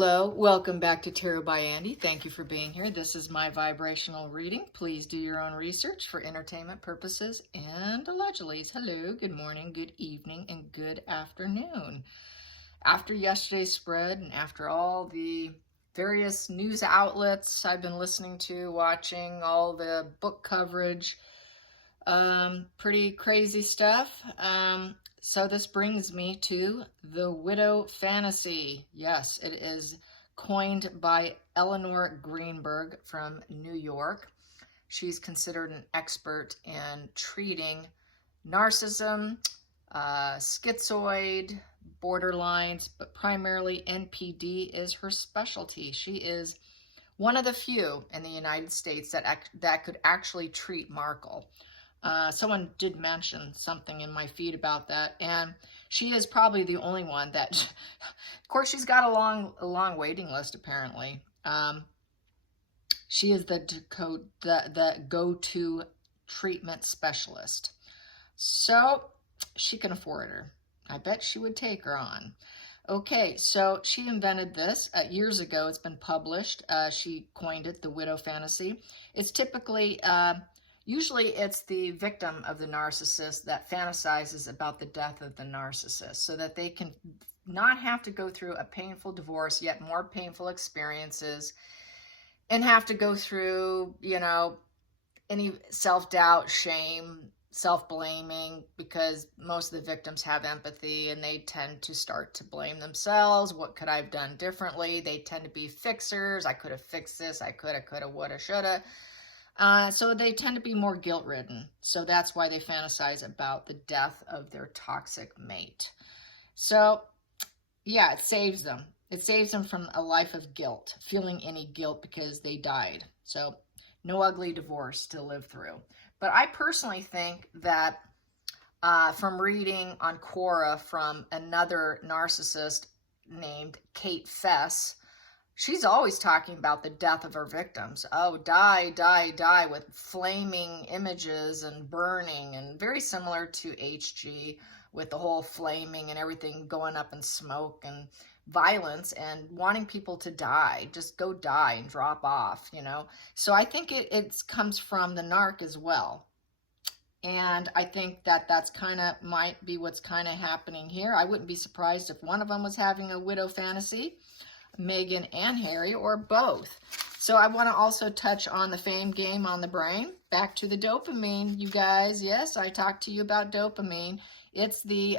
Hello, welcome back to Tarot by Andy. Thank you for being here. This is my vibrational reading. Please do your own research for entertainment purposes and allegedly. Hello, good morning, good evening, and good afternoon. After yesterday's spread and after all the various news outlets I've been listening to, watching, all the book coverage, pretty crazy stuff. So this brings me to the Widow Fantasy. Yes, it is coined by Eleanor Greenberg from New York. She's considered an expert in treating narcissism, schizoid, borderlines, but primarily NPD is her specialty. She is one of the few in the United States that could actually treat Markle. Someone did mention something in my feed about that, and she is probably the only one that, of course, she's got a long waiting list, apparently. She is the go-to treatment specialist. So she can afford her. I bet she would take her on. Okay, so she invented this years ago. It's been published. She coined it the Widow Fantasy. It's typically... usually it's the victim of the narcissist that fantasizes about the death of the narcissist so that they can not have to go through a painful divorce, yet more painful experiences, and have to go through, any self-doubt, shame, self-blaming, because most of the victims have empathy and they tend to start to blame themselves. What could I have done differently? They tend to be fixers. I could have fixed this. I coulda, woulda, shoulda. So they tend to be more guilt-ridden. So that's why they fantasize about the death of their toxic mate. So, yeah, it saves them. It saves them from a life of guilt, feeling any guilt because they died. So no ugly divorce to live through. But I personally think that from reading on Quora from another narcissist named Kate Fess, she's always talking about the death of her victims. Oh, die, die, die, with flaming images and burning, and very similar to HG with the whole flaming and everything going up in smoke and violence and wanting people to die. Just go die and drop off, So I think it comes from the narc as well. And I think that's might be what's kind of happening here. I wouldn't be surprised if one of them was having a widow fantasy, Meghan and Harry, or both. So I want to also touch on the fame game on the brain. Back to the dopamine, you guys. Yes, I talked to you about dopamine. It's the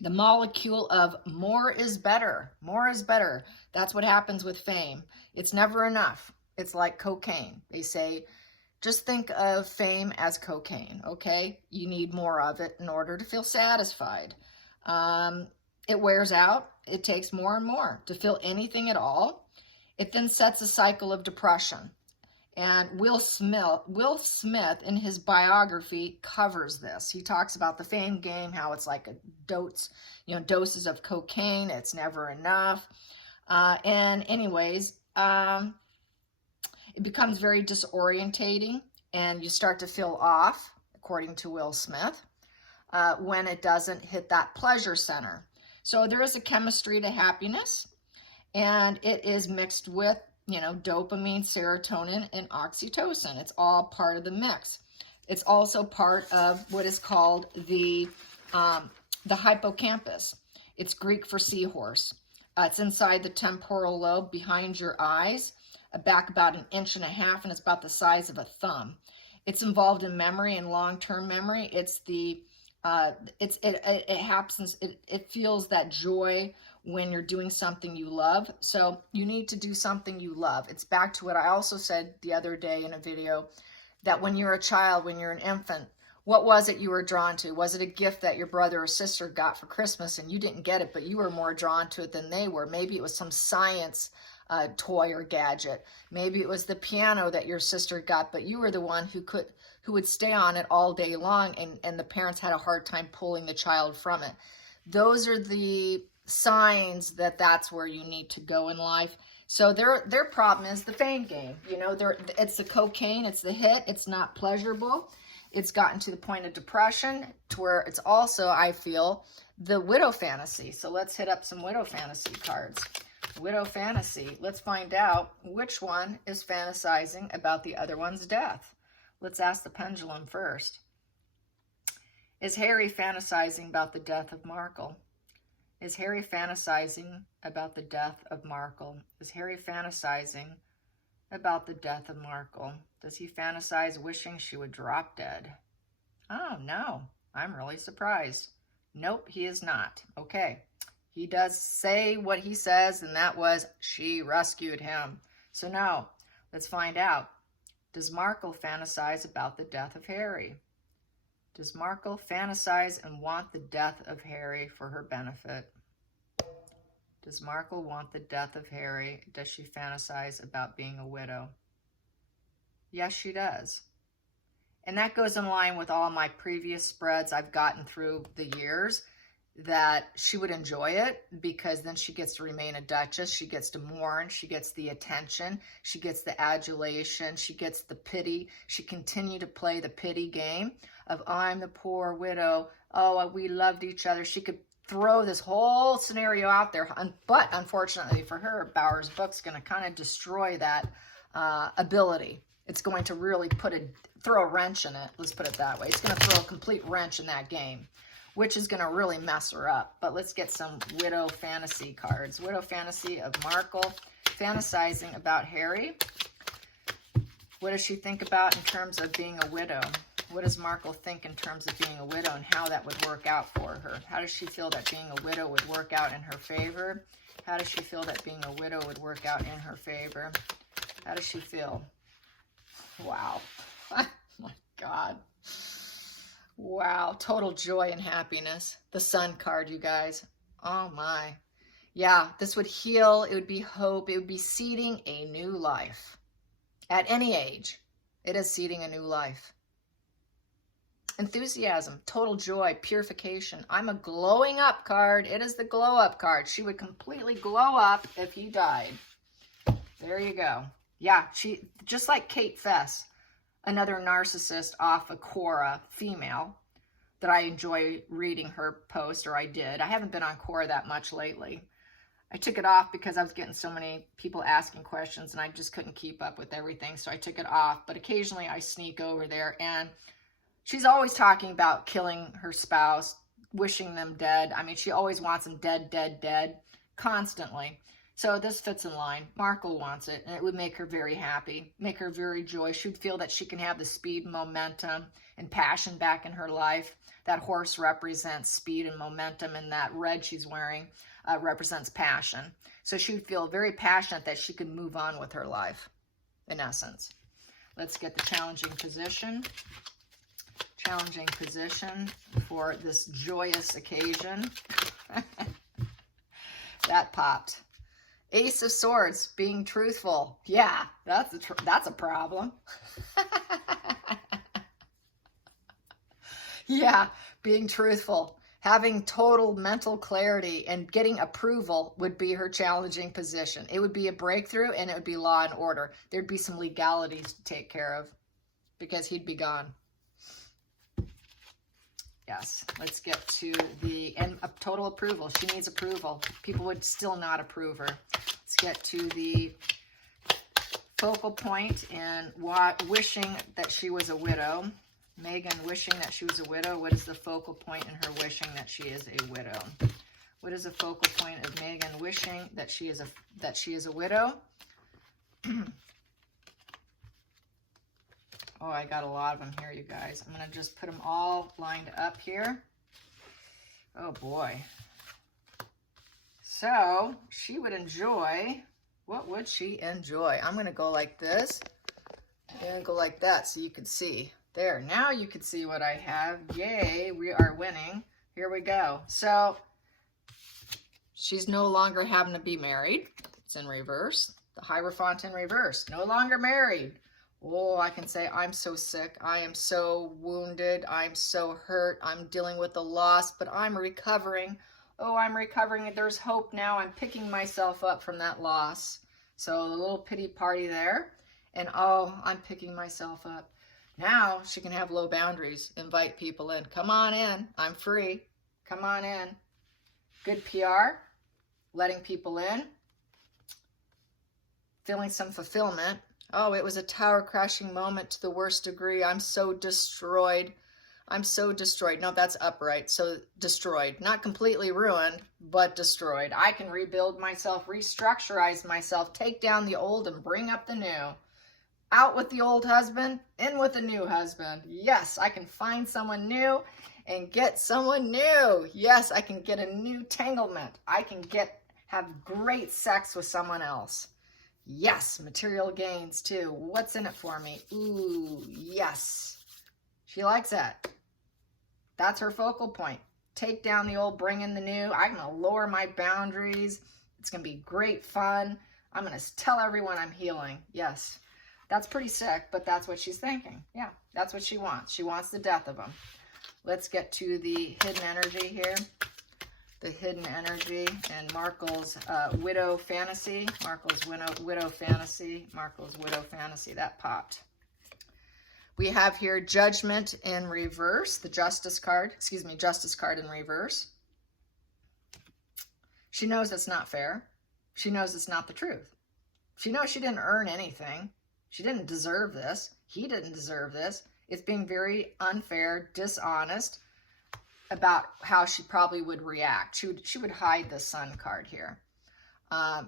molecule of more is better. More is better. That's what happens with fame. It's never enough. It's like cocaine. They say, just think of fame as cocaine, okay? You need more of it in order to feel satisfied. It wears out. It takes more and more to feel anything at all. It then sets a cycle of depression. And Will Smith in his biography covers this. He talks about the fame game, how it's like a doses of cocaine. It's never enough. And anyways, it becomes very disorientating and you start to feel off, according to Will Smith, when it doesn't hit that pleasure center. So there is a chemistry to happiness, and it is mixed with, dopamine, serotonin, and oxytocin. It's all part of the mix. It's also part of what is called the Hypocampus. It's Greek for seahorse. It's inside the temporal lobe behind your eyes, back about 1.5 inches, and it's about the size of a thumb. It's involved in memory and long-term memory. It's the it happens. It feels that joy when you're doing something you love. So you need to do something you love. It's back to what I also said the other day in a video, that when you're a child, when you're an infant, what was it you were drawn to? Was it a gift that your brother or sister got for Christmas and you didn't get it, but you were more drawn to it than they were? Maybe it was some science toy or gadget. Maybe it was the piano that your sister got, but you were the one who would stay on it all day long, and the parents had a hard time pulling the child from it. Those are the signs that that's where you need to go in life. So their problem is the fame game. It's the cocaine, it's the hit, it's not pleasurable. It's gotten to the point of depression, to where it's also, I feel, the widow fantasy. So let's hit up some widow fantasy cards. Widow fantasy. Let's find out which one is fantasizing about the other one's death. Let's ask the pendulum first. Is Harry fantasizing about the death of Markle? Is Harry fantasizing about the death of Markle? Is Harry fantasizing about the death of Markle? Does he fantasize wishing she would drop dead? Oh, no. I'm really surprised. Nope, he is not. Okay. He does say what he says, and that was, she rescued him. So now, let's find out. Does Markle fantasize about the death of Harry? Does Markle fantasize and want the death of Harry for her benefit? Does Markle want the death of Harry? Does she fantasize about being a widow? Yes, she does. And that goes in line with all my previous spreads I've gotten through the years, that she would enjoy it because then she gets to remain a duchess. She gets to mourn. She gets the attention. She gets the adulation. She gets the pity. She continue to play the pity game of, I'm the poor widow. Oh, we loved each other. She could throw this whole scenario out there. But unfortunately for her, Bauer's book's going to kind of destroy that ability. It's going to really throw a wrench in it. Let's put it that way. It's going to throw a complete wrench in that game, which is going to really mess her up. But let's get some widow fantasy cards. Widow fantasy of Markle, fantasizing about Harry. What does she think about in terms of being a widow? What does Markle think in terms of being a widow and how that would work out for her? How does she feel that being a widow would work out in her favor? How does she feel that being a widow would work out in her favor? How does she feel? Wow. Oh my God. Wow. Total joy and happiness. The Sun card, you guys. Oh my. Yeah, this would heal. It would be hope. It would be seeding a new life. At any age, it is seeding a new life. Enthusiasm, total joy, purification. I'm a glowing up card. It is the glow up card. She would completely glow up if he died. There you go. Yeah, she just like Kate Fess, another narcissist off of Quora, female, that I enjoy reading her post, or I did. I haven't been on Quora that much lately. I took it off because I was getting so many people asking questions and I just couldn't keep up with everything, so I took it off. But occasionally I sneak over there, and she's always talking about killing her spouse, wishing them dead. I mean, she always wants them dead, dead, dead, constantly. So this fits in line. Markle wants it, and it would make her very happy, make her very joy. She would feel that she can have the speed, momentum, and passion back in her life. That horse represents speed and momentum, and that red she's wearing represents passion. So she would feel very passionate that she could move on with her life, in essence. Let's get the challenging position. Challenging position for this joyous occasion. That popped. Ace of Swords, being truthful. Yeah, that's a problem. Yeah, being truthful. Having total mental clarity and getting approval would be her challenging position. It would be a breakthrough, and it would be law and order. There'd be some legalities to take care of because he'd be gone. Yes, let's get to and total approval. She needs approval. People would still not approve her. Let's get to the focal point in wishing that she was a widow. Megan wishing that she was a widow. What is the focal point in her wishing that she is a widow? What is the focal point of Megan wishing that she is a widow? Oh, I got a lot of them here, you guys. I'm going to just put them all lined up here. Oh, boy. So, she would enjoy, what would she enjoy? I'm going to go like this. I'm going to go like that so you can see. There, now you can see what I have. Yay, we are winning. Here we go. So, she's no longer having to be married. It's in reverse. The Hierophant in reverse. No longer married. Oh, I can say, I'm so sick. I am so wounded. I'm so hurt. I'm dealing with the loss, but I'm recovering. Oh, I'm recovering. There's hope now. I'm picking myself up from that loss. So a little pity party there. And oh, I'm picking myself up. Now she can have low boundaries. Invite people in. Come on in. I'm free. Come on in. Good PR. Letting people in. feeling some fulfillment. Oh, it was a tower crashing moment to the worst degree. I'm so destroyed. I'm so destroyed. No, that's upright. So destroyed. Not completely ruined, but destroyed. I can rebuild myself, restructurize myself, take down the old and bring up the new. Out with the old husband, in with the new husband. Yes, I can find someone new and get someone new. Yes, I can get a new tanglement. I can have great sex with someone else. Yes, material gains too. What's in it for me? Ooh, yes. She likes that. That's her focal point. Take down the old, bring in the new. I'm going to lower my boundaries. It's going to be great fun. I'm going to tell everyone I'm healing. Yes. That's pretty sick, but that's what she's thinking. Yeah, that's what she wants. She wants the death of them. Let's get to the hidden energy here. The hidden energy and Markle's widow fantasy. Markle's widow fantasy. Markle's widow fantasy. That popped. We have here judgment in reverse. The justice card. Excuse me, justice card in reverse. She knows it's not fair. She knows it's not the truth. She knows she didn't earn anything. She didn't deserve this. He didn't deserve this. It's being very unfair, dishonest about how she probably would react. She would hide the Sun card here.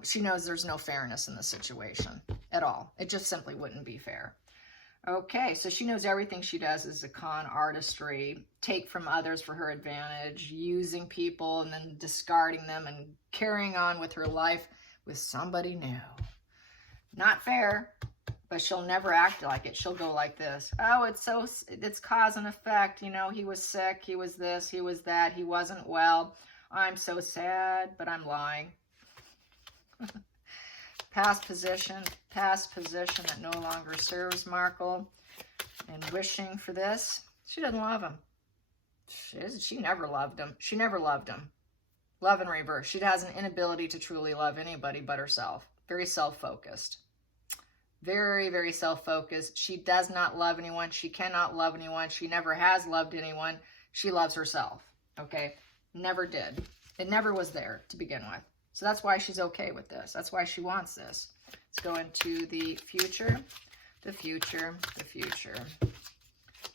She knows there's no fairness in the situation at all. It just simply wouldn't be fair. Okay, so she knows everything she does is a con artistry, take from others for her advantage, using people and then discarding them and carrying on with her life with somebody new. Not fair. But she'll never act like it. She'll go like this. Oh, it's cause and effect. You know, he was sick. He was this. He was that. He wasn't well. I'm so sad, but I'm lying. Past position that no longer serves Markle. And wishing for this. She doesn't love him. She never loved him. She never loved him. Love in reverse. She has an inability to truly love anybody but herself. Very self-focused. Very, very self-focused. She does not love anyone. She cannot love anyone. She never has loved anyone. She loves herself. Okay? Never did. It never was there to begin with. So that's why she's okay with this. That's why she wants this. Let's go into the future. The future. The future.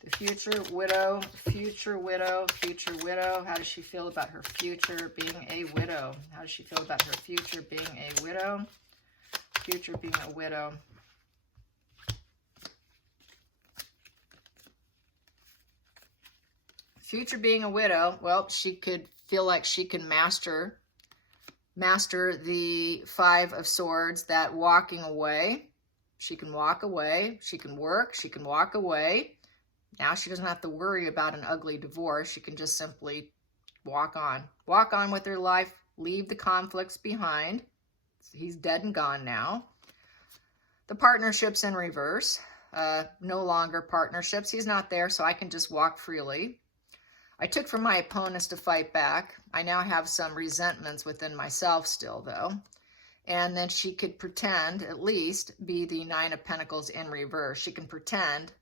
The future widow. Future widow. Future widow. How does she feel about her future being a widow? How does she feel about her future being a widow? Future being a widow. Future being a widow, well, she could feel like she can master the Five of Swords, that walking away. She can walk away. She can work. She can walk away. Now she doesn't have to worry about an ugly divorce. She can just simply walk on. Walk on with her life. Leave the conflicts behind. He's dead and gone now. The partnerships in reverse. No longer partnerships. He's not there, so I can just walk freely. I took from my opponents to fight back. I now have some resentments within myself still, though. And then she could pretend, at least, be the Nine of Pentacles in reverse. She can pretend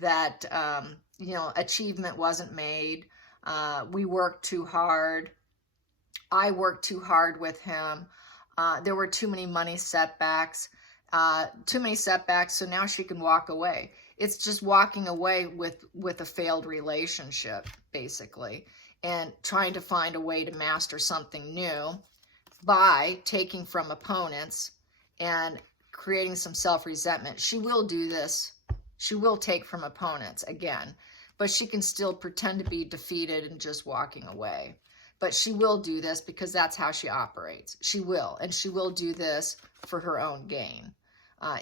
that, achievement wasn't made. We worked too hard. I worked too hard with him. There were too many money setbacks. So now she can walk away. It's just walking away with a failed relationship, basically, and trying to find a way to master something new by taking from opponents and creating some self-resentment. She will do this. She will take from opponents again, but she can still pretend to be defeated and just walking away. But she will do this because that's how she operates. She will, and she will do this for her own gain.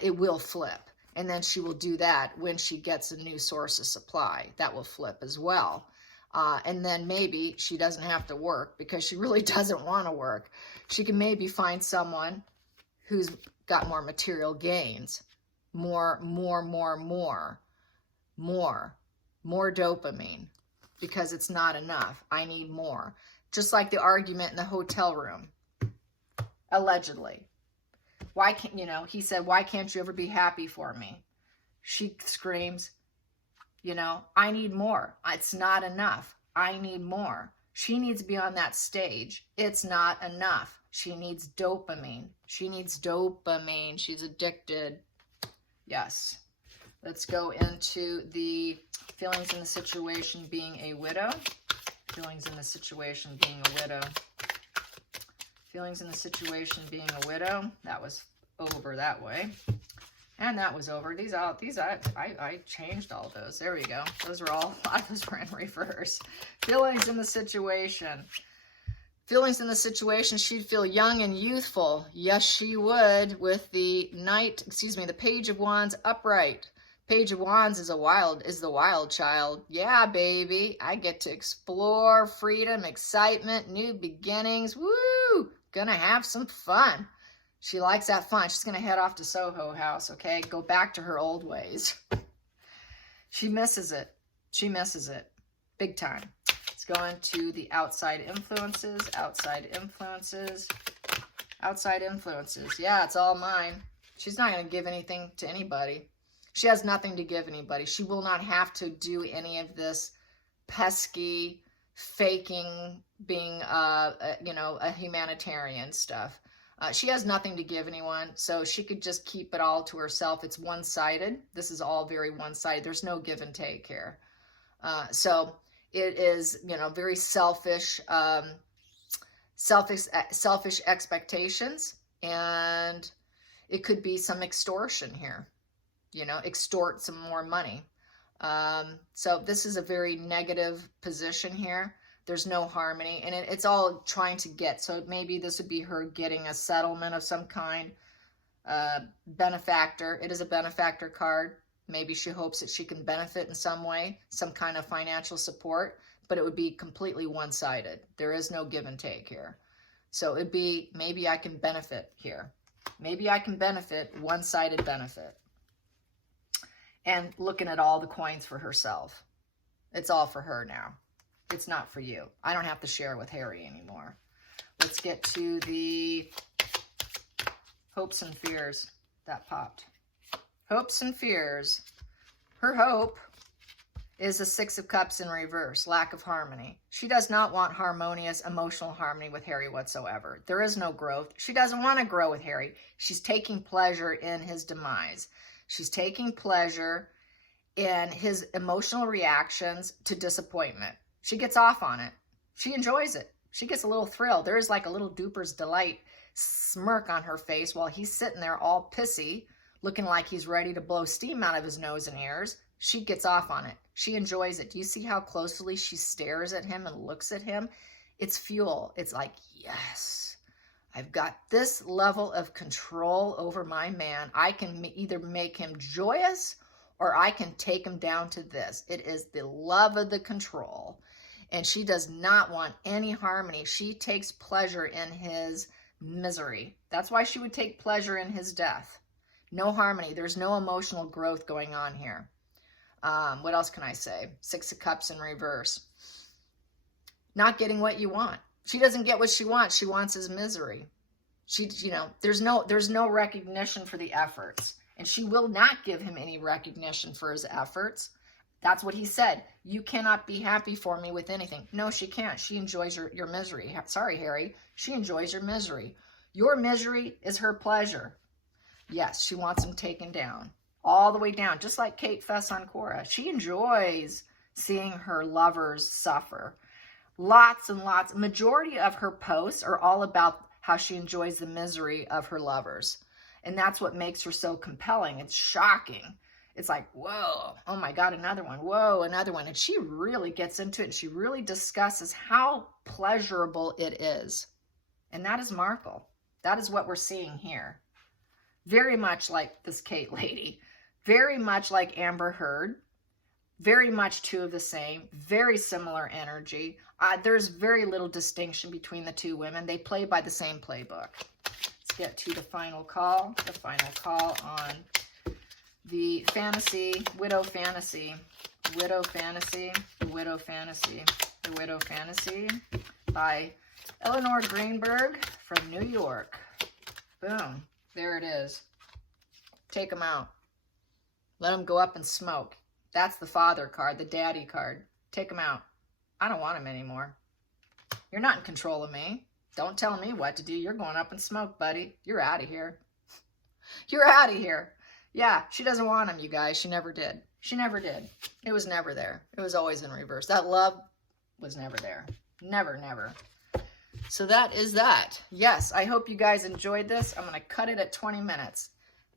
It will flip. And then she will do that when she gets a new source of supply. That will flip as well. And then maybe she doesn't have to work because she really doesn't want to work. She can maybe find someone who's got more material gains. More dopamine because it's not enough. I need more. Just like the argument in the hotel room, allegedly. Why can't, he said, why can't you ever be happy for me? She screams, I need more. It's not enough. I need more. She needs to be on that stage. It's not enough. She needs dopamine. She needs dopamine. She's addicted. Yes. Let's go into the feelings in the situation being a widow. Feelings in the situation being a widow. Feelings in the situation being a widow. That was over that way. And that was over. I changed all those. There we go. Those were all, a lot of those were in reverse. Feelings in the situation. Feelings in the situation, she'd feel young and youthful. Yes, she would, with the the Page of Wands upright. Page of Wands is the wild child. Yeah, baby. I get to explore, freedom, excitement, new beginnings. Woo! Gonna have some fun. She likes that fun. She's gonna head off to Soho House, okay? Go back to her old ways. She misses it. She misses it. Big time. Let's go into the outside influences. Outside influences. Outside influences. Yeah, it's all mine. She's not gonna give anything to anybody. She has nothing to give anybody. She will not have to do any of this pesky, faking, being, a humanitarian stuff. She has nothing to give anyone, so she could just keep it all to herself. It's one-sided. This is all very one-sided. There's no give and take here. So it is, very selfish, selfish expectations, and it could be some extortion here. Extort some more money. So this is a very negative position here. There's no harmony, and it's all trying to get. So maybe this would be her getting a settlement of some kind. Benefactor. It is a benefactor card. Maybe she hopes that she can benefit in some way, some kind of financial support, but it would be completely one-sided. There is no give and take here. So it'd be, maybe I can benefit here. Maybe I can benefit, one-sided benefit. And looking at all the coins for herself. It's all for her now. It's not for you. I don't have to share with Harry anymore. Let's get to the hopes and fears. That popped. Hopes and fears. Her hope is the Six of Cups in reverse. Lack of harmony. She does not want harmonious emotional harmony with Harry whatsoever. There is no growth. She doesn't want to grow with Harry. She's taking pleasure in his demise. She's taking pleasure in his emotional reactions to disappointment. She gets off on it. She enjoys it. She gets a little thrill. There is like a little duper's delight smirk on her face while he's sitting there all pissy, looking like he's ready to blow steam out of his nose and ears. She gets off on it. She enjoys it. Do you see how closely she stares at him and looks at him? It's fuel. It's like, yes. I've got this level of control over my man. I can either make him joyous or I can take him down to this. It is the love of the control. And she does not want any harmony. She takes pleasure in his misery. That's why she would take pleasure in his death. No harmony. There's no emotional growth going on here. What else can I say? Six of Cups in reverse. Not getting what you want. She doesn't get what she wants. She wants his misery. There's no recognition for the efforts. And she will not give him any recognition for his efforts. That's what he said. You cannot be happy for me with anything. No, she can't. She enjoys your misery. Sorry, Harry. She enjoys your misery. Your misery is her pleasure. Yes, she wants him taken down. All the way down. Just like Kate Fesancora. She enjoys seeing her lovers suffer. Lots and lots. Majority of her posts are all about how she enjoys the misery of her lovers. And that's what makes her so compelling. It's shocking. It's like, whoa, oh my God, another one. Whoa, another one. And she really gets into it and she really discusses how pleasurable it is. And that is Markle. That is what we're seeing here. Very much like this Kate lady. Very much like Amber Heard. Very much two of the same. Very similar energy. There's very little distinction between the two women. They play by the same playbook. Let's get to the final call. The final call on the fantasy, Widow Fantasy. Widow Fantasy, the Widow Fantasy, the Widow Fantasy by Eleanor Greenberg from New York. Boom. There it is. Take them out. Let them go up and smoke. That's the father card, the daddy card. Take them out. I don't want him anymore. You're not in control of me. Don't tell me what to do. You're going up in smoke, buddy. You're out of here. You're out of here. Yeah, she doesn't want him, you guys. She never did. She never did. It was never there. It was always in reverse. That love was never there. Never, never. So that is that. Yes, I hope you guys enjoyed this. I'm going to cut it at 20 minutes.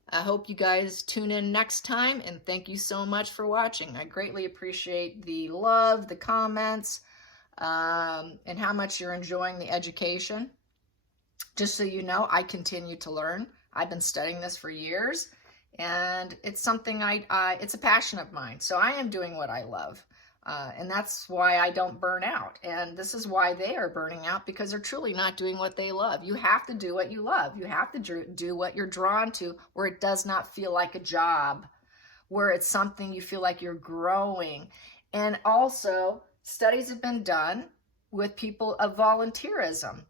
I hope you guys tune in next time, and thank you so much for watching. I greatly appreciate the love, the comments, and how much you're enjoying the education. Just so you know, I continue to learn. I've been studying this for years, and it's something it's a passion of mine. So I am doing what I love. And that's why I don't burn out. And this is why they are burning out, because they're truly not doing what they love. You have to do what you love. You have to do what you're drawn to, where it does not feel like a job, where it's something you feel like you're growing. And also, studies have been done with people of volunteerism.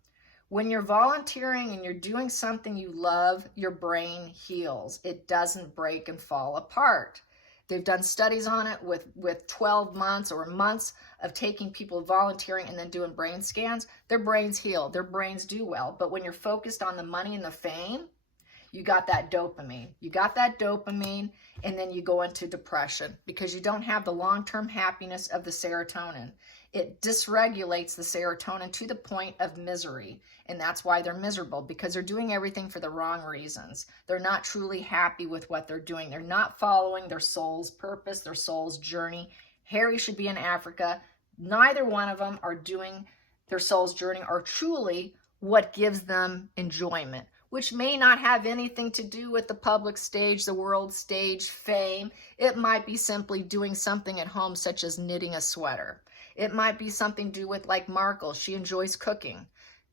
When you're volunteering and you're doing something you love, your brain heals. It doesn't break and fall apart. They've done studies on it with 12 months or months of taking people volunteering and then doing brain scans. Their brains heal. Their brains do well. But when you're focused on the money and the fame, you got that dopamine. You got that dopamine, and then you go into depression because you don't have the long-term happiness of the serotonin. It dysregulates the serotonin to the point of misery. And that's why they're miserable, because they're doing everything for the wrong reasons. They're not truly happy with what they're doing. They're not following their soul's purpose, their soul's journey. Harry should be in Africa. Neither one of them are doing their soul's journey or truly what gives them enjoyment, which may not have anything to do with the public stage, the world stage, fame. It might be simply doing something at home, such as knitting a sweater. It might be something to do with, like Markle, she enjoys cooking.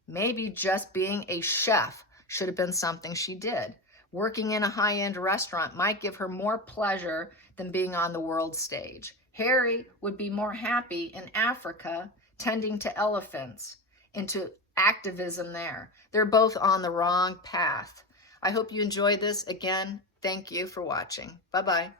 Maybe just being a chef should have been something she did. Working in a high-end restaurant might give her more pleasure than being on the world stage. Harry would be more happy in Africa tending to elephants, into activism there. They're both on the wrong path. I hope you enjoyed this. Again, thank you for watching. Bye-bye.